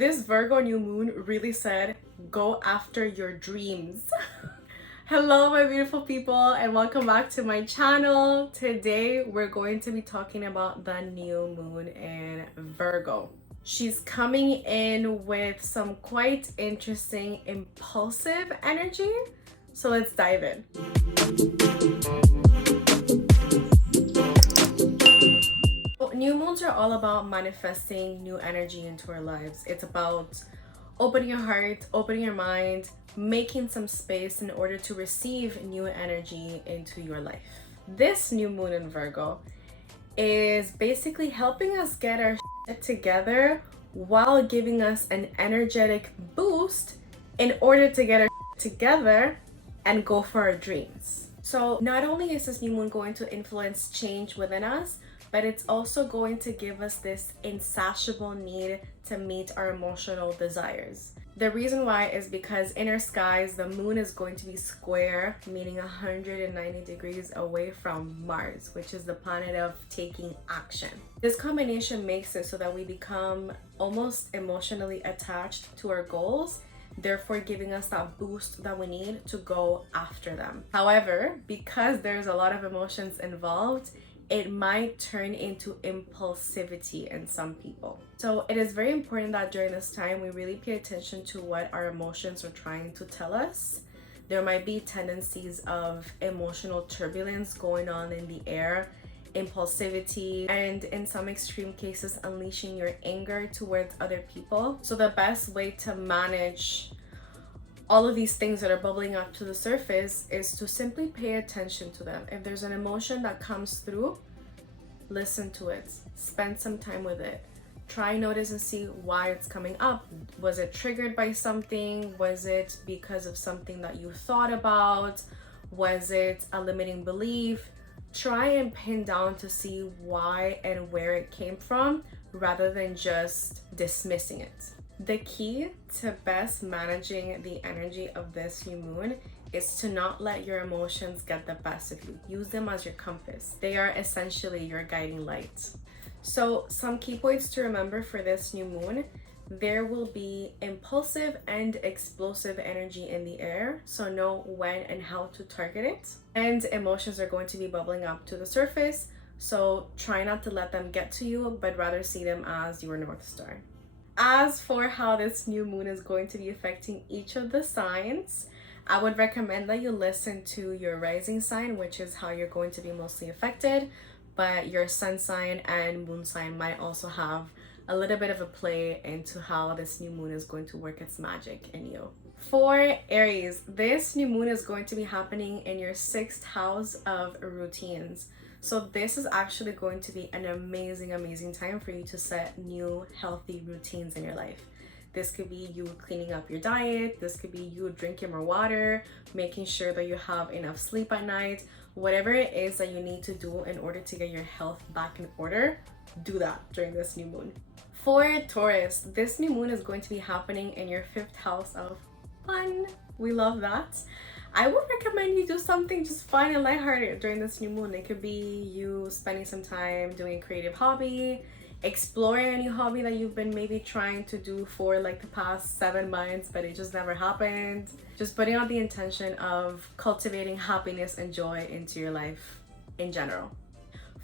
This Virgo new moon really said, go after your dreams. Hello, my beautiful people, and welcome back to my channel. Today, we're going to be talking about the new moon in Virgo. She's coming in with some quite interesting, impulsive energy. So let's dive in. New moons are all about manifesting new energy into our lives. It's about opening your heart, opening your mind, making some space in order to receive new energy into your life. This new moon in Virgo is basically helping us get our shit together while giving us an energetic boost in order to get our shit together and go for our dreams. So not only is this new moon going to influence change within us, but it's also going to give us this insatiable need to meet our emotional desires. The reason why is because in our skies, the moon is going to be square, meaning 190 degrees away from Mars, which is the planet of taking action. This combination makes it so that we become almost emotionally attached to our goals, therefore giving us that boost that we need to go after them. However, because there's a lot of emotions involved, it might turn into impulsivity in some people. So it is very important that during this time, we really pay attention to what our emotions are trying to tell us. There might be tendencies of emotional turbulence going on in the air, impulsivity, and in some extreme cases, unleashing your anger towards other people. So the best way to manage all of these things that are bubbling up to the surface is to simply pay attention to them. If there's an emotion that comes through, listen to it, spend some time with it, try notice and see why it's coming up. Was it triggered by something? Was it because of something that you thought about? Was it a limiting belief? Try and pin down to see why and where it came from rather than just dismissing it. The key to best managing the energy of this new moon is to not let your emotions get the best of you. Use them as your compass. They are essentially your guiding light. So some key points to remember for this new moon: there will be impulsive and explosive energy in the air, so know when and how to target it. And emotions are going to be bubbling up to the surface, so try not to let them get to you, but rather see them as your North Star. As for how this new moon is going to be affecting each of the signs, I would recommend that you listen to your rising sign, which is how you're going to be mostly affected, but your sun sign and moon sign might also have a little bit of a play into how this new moon is going to work its magic in you. For Aries, this new moon is going to be happening in your 6th house of routines. So this is actually going to be an amazing time for you to set new healthy routines in your life. This could be you cleaning up your diet. This could be you drinking more water, making sure that you have enough sleep at night. Whatever it is that you need to do in order to get your health back in order, do that during this new moon. For Taurus, this new moon is going to be happening in your 5th house of fun. We love that. I would recommend you do something just fun and lighthearted during this new moon. It could be you spending some time doing a creative hobby, exploring a new hobby that you've been maybe trying to do for like the past 7 months, but it just never happened. Just putting out the intention of cultivating happiness and joy into your life in general.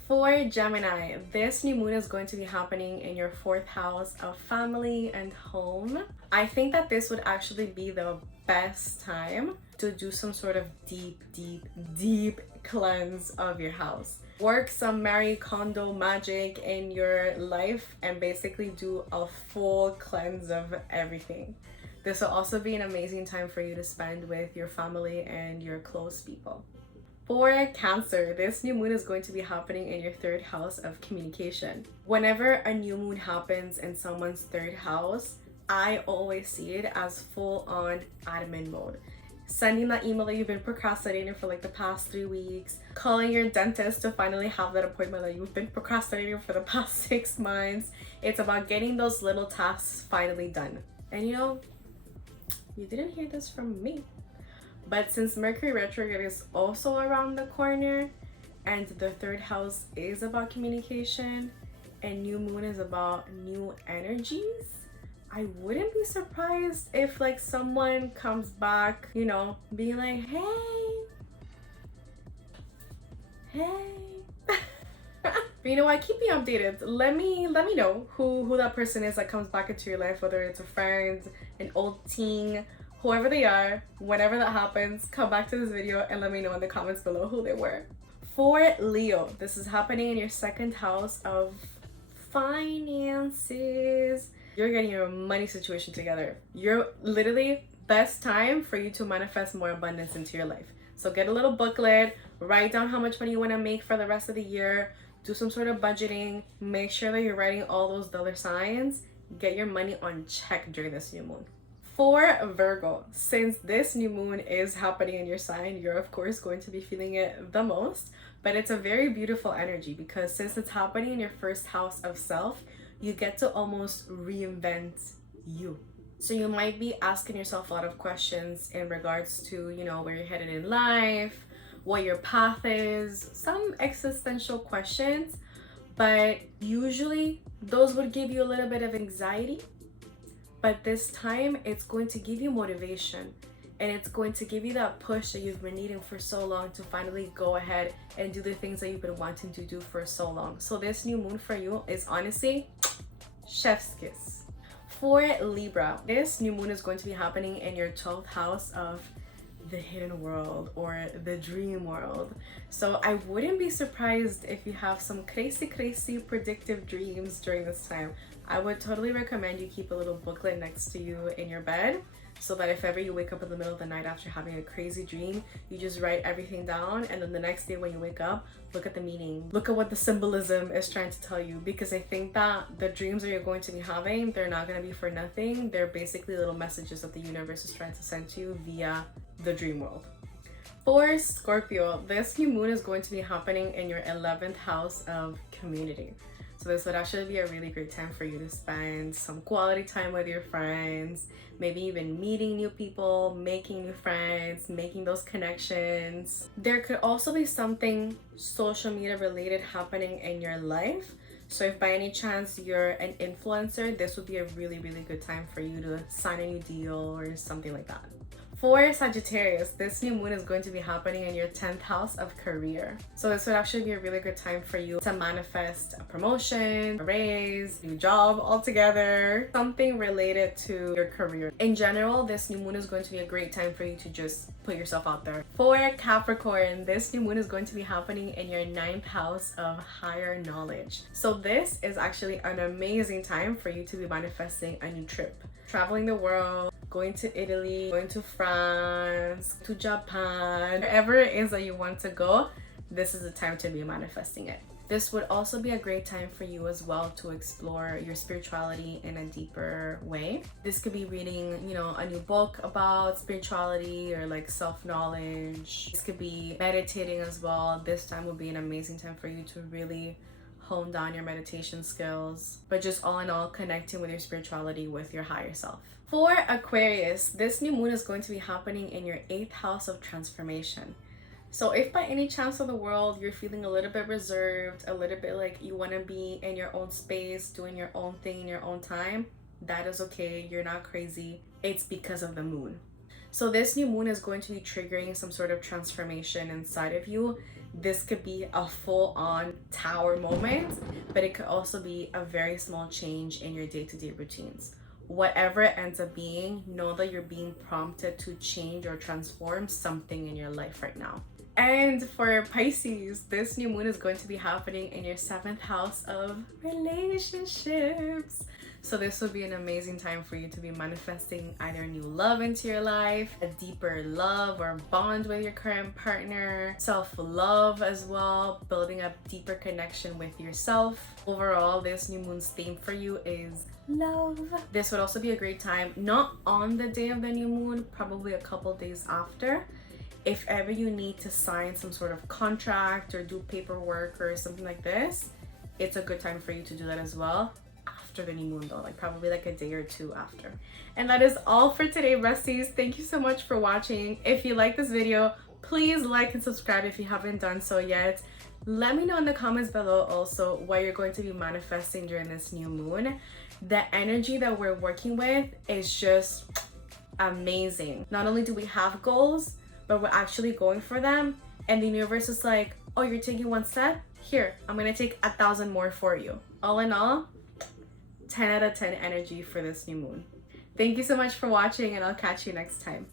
For Gemini, this new moon is going to be happening in your 4th house of family and home. I think that this would actually be the best time to do some sort of deep cleanse of your house. Work some Marie Kondo magic in your life and basically do a full cleanse of everything. This will also be an amazing time for you to spend with your family and your close people. For Cancer, this new moon is going to be happening in your 3rd house of communication. Whenever a new moon happens in someone's 3rd house, I always see it as full-on admin mode. Sending that email that you've been procrastinating for like the past 3 weeks, calling your dentist to finally have that appointment that you've been procrastinating for the past 6 months. It's about getting those little tasks finally done. And you know, you didn't hear this from me, but since Mercury retrograde is also around the corner and the 3rd house is about communication and new moon is about new energies, I wouldn't be surprised if like someone comes back, you know, being like, hey. But you know what, keep me updated. Let me know who that person is that comes back into your life, whether it's a friend, an old teen, whoever they are. Whenever that happens, come back to this video and let me know in the comments below who they were. For Leo, this is happening in your second house of finances. You're getting your money situation together. You're literally best time for you to manifest more abundance into your life. So get a little booklet, write down how much money you want to make for the rest of the year, do some sort of budgeting, make sure that you're writing all those dollar signs, get your money on check during this new moon. For Virgo, since this new moon is happening in your sign, you're of course going to be feeling it the most, but it's a very beautiful energy because since it's happening in your first house of self, you get to almost reinvent you. So you might be asking yourself a lot of questions in regards to, you know, where you're headed in life, what your path is, some existential questions, but usually those would give you a little bit of anxiety. But this time it's going to give you motivation and it's going to give you that push that you've been needing for so long to finally go ahead and do the things that you've been wanting to do for so long. So this new moon for you is honestly chef's kiss. For Libra, this new moon is going to be happening in your 12th house of the hidden world or the dream world. So I wouldn't be surprised if you have some crazy predictive dreams during this time. I would totally recommend you keep a little booklet next to you in your bed so that if ever you wake up in the middle of the night after having a crazy dream, you just write everything down, and then the next day when you wake up, look at the meaning, look at what the symbolism is trying to tell you, because I think that the dreams that you're going to be having, they're not going to be for nothing. They're basically little messages that the universe is trying to send to you via the dream world. For Scorpio, this new moon is going to be happening in your 11th house of community. So this would actually be a really great time for you to spend some quality time with your friends, maybe even meeting new people, making new friends, making those connections. There could also be something social media related happening in your life. So if by any chance you're an influencer, this would be a really good time for you to sign a new deal or something like that. For Sagittarius, this new moon is going to be happening in your 10th house of career. So this would actually be a really good time for you to manifest a promotion, a raise, new job altogether, something related to your career. In general, this new moon is going to be a great time for you to just put yourself out there. For Capricorn, this new moon is going to be happening in your 9th house of higher knowledge. So this is actually an amazing time for you to be manifesting a new trip, traveling the world, going to Italy, going to France, to Japan, wherever it is that you want to go, this is the time to be manifesting it. This would also be a great time for you as well to explore your spirituality in a deeper way. This could be reading, you know, a new book about spirituality or like self-knowledge. This could be meditating as well. This time would be an amazing time for you to really hone down your meditation skills, but just all in all, connecting with your spirituality, with your higher self. For Aquarius, this new moon is going to be happening in your 8th house of transformation. So if by any chance of the world you're feeling a little bit reserved, a little bit like you want to be in your own space, doing your own thing in your own time, that is okay. You're not crazy. It's because of the moon. So this new moon is going to be triggering some sort of transformation inside of you. This could be a full-on tower moment, but it could also be a very small change in your day-to-day routines. Whatever it ends up being, know that you're being prompted to change or transform something in your life right now. And for Pisces, this new moon is going to be happening in your 7th house of relationships. So this will be an amazing time for you to be manifesting either new love into your life, a deeper love or bond with your current partner, self-love as well, building a deeper connection with yourself. Overall, this new moon's theme for you is love. This would also be a great time, not on the day of the new moon, probably a couple days after. If ever you need to sign some sort of contract or do paperwork or something like this, it's a good time for you to do that as well. After the new moon though, like probably like a day or two after. And that is all for today, besties. Thank you so much for watching. If you like this video, please like and subscribe if you haven't done so yet. Let me know in the comments below also what you're going to be manifesting during this new moon. The energy that we're working with is just amazing. Not only do we have goals, but we're actually going for them. And the universe is like, oh, you're taking one step? Here, I'm gonna take 1,000 more for you. All in all, 10 out of 10 energy for this new moon. Thank you so much for watching, and I'll catch you next time.